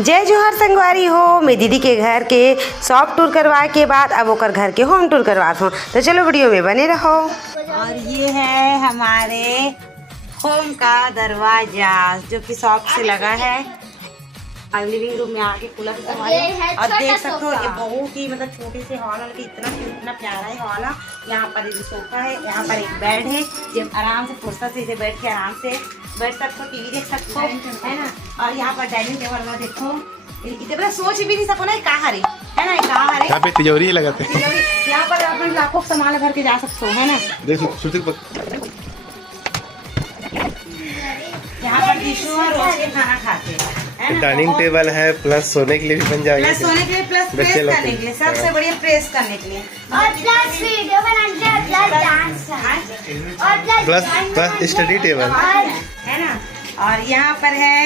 जय जोहर संगवारी हो। मैं दीदी के घर के शॉप टूर करवाए के बाद अब ओकर घर के होम टूर करवात हूँ, तो चलो वीडियो में बने रहो। और ये है हमारे होम का दरवाजा जो कि शॉप से लगा है। और लिविंग रूम में आके कूलर और देख सकते हो ये बहुत ही मतलब छोटे से हॉल है, इतना प्यारा है हॉल है। यहाँ पर एक सोफा है, यहाँ पर एक बेड है, जब आराम से फुर्सत से बैठ के आराम से बैठ सकते हो, टीवी देख सकते हो, है ना। और यहाँ पर डाइनिंग टेबल में देखो, इतना सोच भी नहीं सको ना कहाँ हरी है ना, कहाँ हरी। यहाँ पे तिजोरी लगाते हैं, यहाँ पर अपने लाखों सामान भर के जा सकते हो, है ना। यहाँ पर टिश्यू है, रोज के खाना खाते हैं। डाइनिंग टेबल है, प्लस सोने के लिए भी बन जाएगा, प्लस सोने के लिए, प्लस प्रेस करने के लिए, सबसे बढ़िया प्रेस करने के लिए, और प्लस वीडियो बनाने प्लस डांस और प्लस स्टडी टेबल है ना। और यहाँ पर है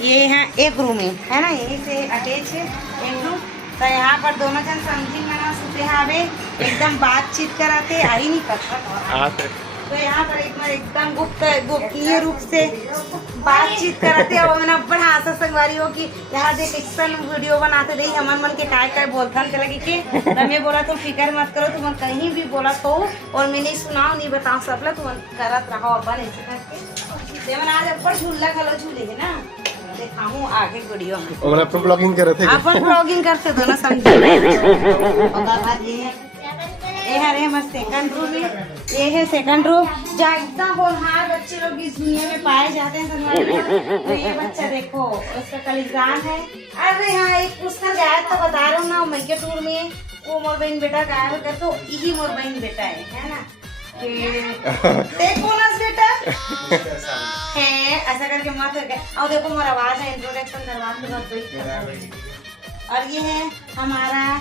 ये है एक रूम है ना, यही से अटैच है एक रूम। तो यहाँ पर दोनों जन समझी मना सुते हावे एकदम बातचीत कराते आई नहीं पता। तो यहाँ पर एकदम गुप्तीय रूप से बातचीत कराते हो। मैंने बड़ा आशा संगवारी हो कि यहाँ देख एक्शन वीडियो बनाते रही हमारे मन के काय बोलथन के लगी के मैं बोला तो फिक्र मत करो, तुम कहीं भी बोला तो और मैं नहीं सुनाओ नहीं बताओ सब लोग तुम करत रहो अपन ऐसे करके। आज अपन झूला खलो झूले है ना, दिखाऊं आगे वीडियो में अपन ब्लॉगिंग कर रहे थे, अपन ब्लॉगिंग करते दोनों समझे। ये है मस्त सेकंड रूम है, ये है सेकंड रूम जहाँ एकदम होनहार बच्चे लोग इस दुनिया में पाए जाते हैं। तो ये बच्चा देखो उसका कल एग्जाम है। अरे हाँ एक पुस्तक गायब तो बता रहा हूँ ना मैके टूर में, वो मोर बहन बेटा गायब है, तो यही मोर बहन बेटा है ना। देखो ना बेटा है ऐसा करके मत करके। और देखो मोर आवाज है इंट्रोडक्शन करवा के। और ये है हमारा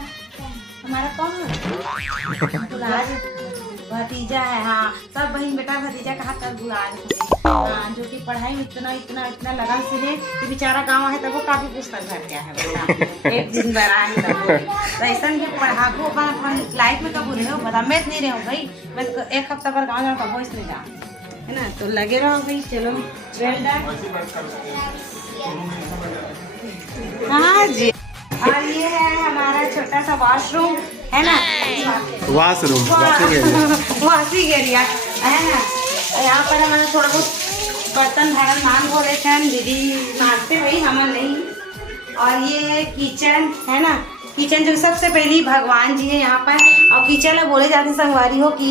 कौन है गुलाज भतीजा है। हाँ सब बहन बेटा भतीजा का हाथ गुलाज हाँ, जो कि पढ़ाई में इतना लगन से है कि बेचारा गाँव है तब वो काफी पुस्तक भर गया है। एक दिन बड़ा है तब ऐसा भी पढ़ा को अपन लाइफ में कब रहे हो बता, मैं नहीं रहा हूँ भाई, मैं एक हफ्ता पर गाँव जाऊँ कब नहीं जा है ना। तो लगे रहो भाई, चलो हाँ जी। और ये है हमारा छोटा सा वॉशरूम है ना, वॉशरूम वासी एरिया है ना। यहाँ पर हमारा थोड़ा बहुत बर्तन भाड़न मान बोले थे दीदी मानते भाई हमारे नहीं। और ये है किचन है ना, किचन जो सबसे पहली भगवान जी है यहाँ पर। और किचन में बोले जाते संगवारी हो कि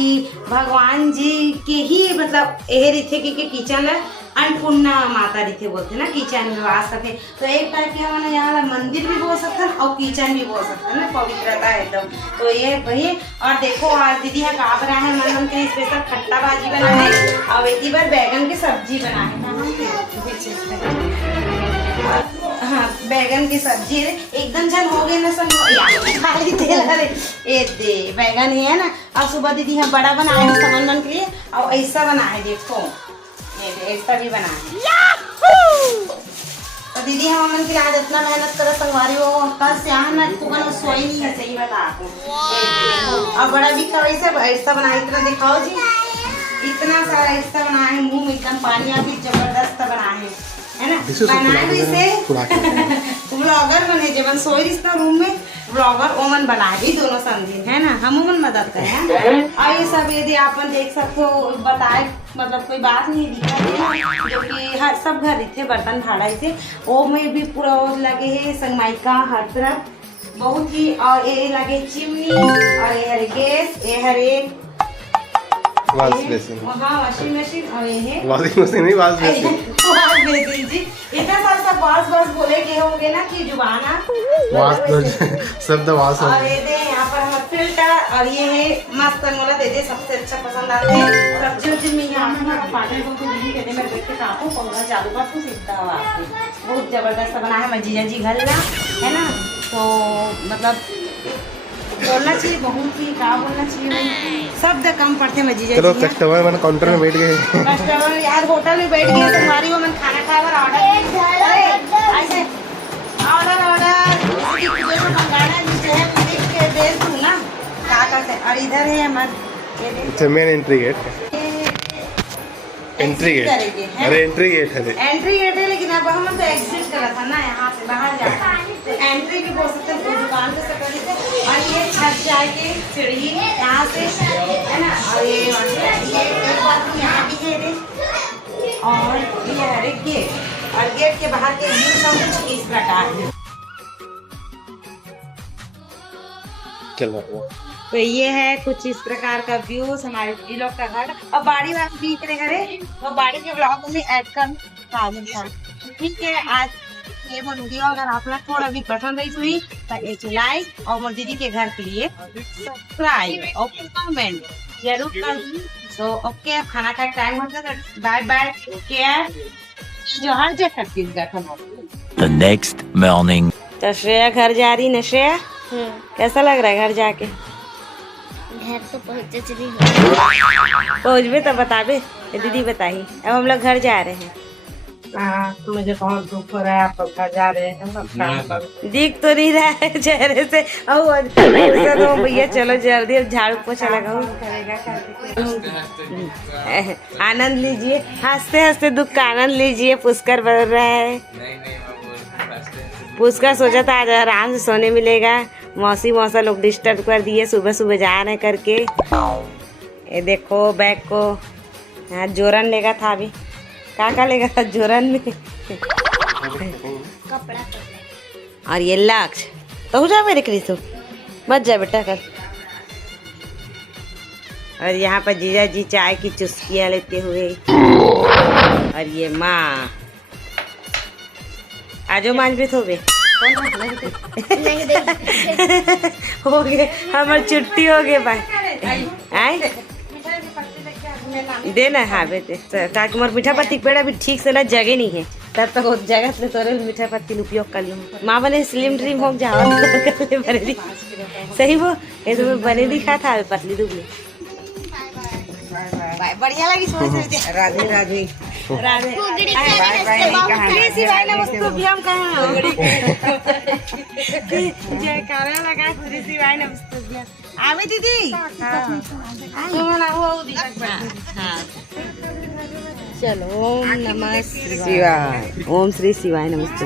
भगवान जी के ही मतलब यह रीते कि किचन अन्नपूर्णा माता रीते बोलते ना, किचन में वास सके। तो एक टाइप के हमारे यहाँ मंदिर भी बोल सकते हैं और किचन भी बोल सकते हैं ना, पवित्रता है एकदम। तो ये वही। और देखो आज दीदी है कहाँ पर है मन के स्पेशल खट्टा भाजी बनाए और एक बार बैगन की सब्जी बनाए। हाँ बैगन की सब्जी एकदम जन हो गई ना सब खाली तेल ए दे बैगन ही है ना। और सुबह दीदी है बड़ा बनाए सामान बन के लिए और ऐसा बनाए देखो ऐसा भी बना है। तो दीदी हम मन के आज इतना मेहनत करो संगवारी हो कल से यहाँ ना तू बना सोई नहीं है, सही बता आपको। और बड़ा भी कभी से ऐसा बना इतना दिखाओ जी, इतना सारा ऐसा बना है, मुंह में एकदम पानी आ भी जबरदस्त बना है ना। बनाए भी से ब्लॉगर बने जब सोई रिश्ता रूम में ब्लॉगर ओमन बनाए भी दोनों समझे है ना, हम ओमन मदद करें। और ये सब यदि आप देख सकते हो बताए मतलब कोई बात नहीं दिखा जो कि हर सब घर थे बर्तन भाड़ा थे वो में भी पूरा लगे है संगमाइका हर तरफ बहुत ही। और ये लगे चिमनी और ये हर गैस, ये हर एक वॉशिंग मशीन और ये है वॉशिंग मशीन नहीं वॉश बेसिन जी। इतना सारा सब बॉस बोले के होंगे ना कि जुबाना शब्द वॉश। और ये दे यहाँ पर हम फिल्टर और ये है मस्त मोला दे सबसे अच्छा पसंद आते हैं सब्जी उब्जी में यहाँ पर पाटे को दीदी कहते मैं देख के काटूँ पंखा चालू कर तू सीखता हुआ बहुत जबरदस्त बना है। मजीजा जी घर ला है ना, तो मतलब बोलना चाहिए बहुत ही क्या बोलना चाहिए भाई, शब्द कम पड़ते मजीजा। चलो कस्टमर मैंने काउंटर में बैठ गए, कस्टमर यार होटल में बैठ गए तुम्हारी वो मैं खाना खाकर ऑर्डर ऐसे ऑर्डर मंगाना जिसे दे दूँ ना काका से। और इधर है हमारे main entry gate, entry gate, अरे एंट्री गेट है, एंट्री गेट है लेकिन अब हम तो एग्जिट करा था ना, यहाँ से बाहर जाता से भी बोल सकते हैं, कोई दुकान से सकते हैं। और ये छत जाके सीढ़ी यहाँ से है ना, और ये एक बाथरूम यहाँ भी है रे। और ये है रे गेट, और गेट के बाहर के व्यू सब कुछ इस प्रकार है। चलो तो ये है कुछ इस प्रकार का व्यूज हमारे दीदी लोग का घर। और बाड़ी वाली भी करे वो बाड़ी के ब्लॉग में ऐड कर ठीक है। आज ये बोलूंगी, अगर आप लोग थोड़ा भी पसंद आई हुई तो एक लाइक और मोर दीदी के घर के लिए सब्सक्राइब और कमेंट जरूर कर दी। तो ओके, अब खाना का टाइम हो गया, बाय बाय, केयर। जो हर जगह छत्तीसगढ़ The next morning. तो श्रेया घर जा रही न श्रेया, कैसा लग रहा है घर जाके? घर तो पहुँचे चली पहुँचबे तो बताबे, दीदी बताई। अब हम लोग घर जा रहे हैं। मुझे बहुत दुख हो रहा है, आप लोग घर जा रहे हैं। दिख तो नहीं रहा है चेहरे से। तो भैया चलो जल्दी, अब झाड़ू पोछा लगाओ। आनंद लीजिए, हंसते हंसते दुख का आनंद लीजिए। पुष्कर बढ़ रहा है। पुष्कर सोचा था आज आराम से सोने मिलेगा, मौसी मौसा लोग डिस्टर्ब कर दिए सुबह सुबह जा रहे करके। ये देखो बैग को यहाँ जोरन लेगा था, अभी का लेगा था जोरन में कपड़ा। और ये लक्ष्य तो हो जा मेरे क्रिसो, बच जा बेटा कल। और यहाँ पर जीजा जी चाय की चुस्कियाँ लेते हुए, और ये माँ आजो मांझ हो गए हो गए हमार छुट्टी हो गए भाई। आए देना, हाँ बेटे, ताकि मोर मीठा पत्ती पेड़ अभी ठीक से ना जगह नहीं है, तब तक उस जगह से तोरे मीठा पत्ती उपयोग कर लूँ। माँ बने स्लिम ड्रीम हो जाओ सही वो ये तो बने दिखा था पतली दुबली। बढ़िया लगी राधे राधे राधे भाई नमस्ते हम कहाँ जयकारा लगा खुशी भाई नमस्ते आवे दीदी। चलो ओम नमः शिवाय, ओम श्री शिवाय नमस्ते,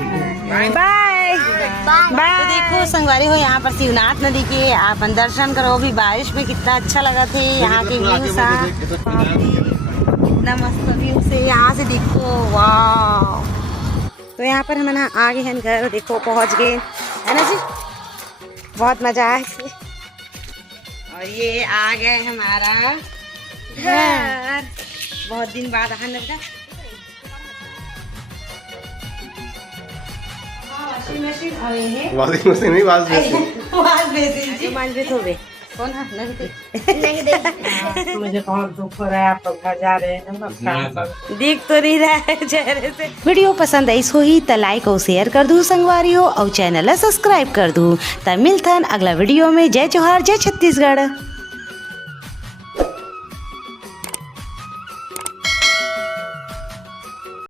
बाय बाय। तो देखो संगवारी हो, यहाँ पर शिवनाथ नदी के आप दर्शन करो भी। बारिश में कितना अच्छा लगा थे यहाँ के व्यू सा, कितना मस्त व्यू से यहाँ से देखो, वाह। तो यहाँ पर हम ना आ गए हैं घर, देखो पहुँच गए है ना जी, बहुत मजा आया इसमें। और ये आ गए हमारा घर, बहुत दिन बाद आना बेटा। वॉशिंग मशीन और ये वॉशिंग मशीन नहीं, वाश बेसिन। वाश बेसिन जी, मान भी थोड़े कौन है नहीं दे। मुझे बहुत दुख हो रहा है, आप लोग घर जा रहे हैं। दिख तो नहीं रहा है चेहरे से। वीडियो पसंद आई सो ही तो लाइक और शेयर कर दूँ संगवारी हो, और चैनल सब्सक्राइब कर दूँ। तब मिलथन अगला वीडियो में। जय जोहार, जय छत्तीसगढ़।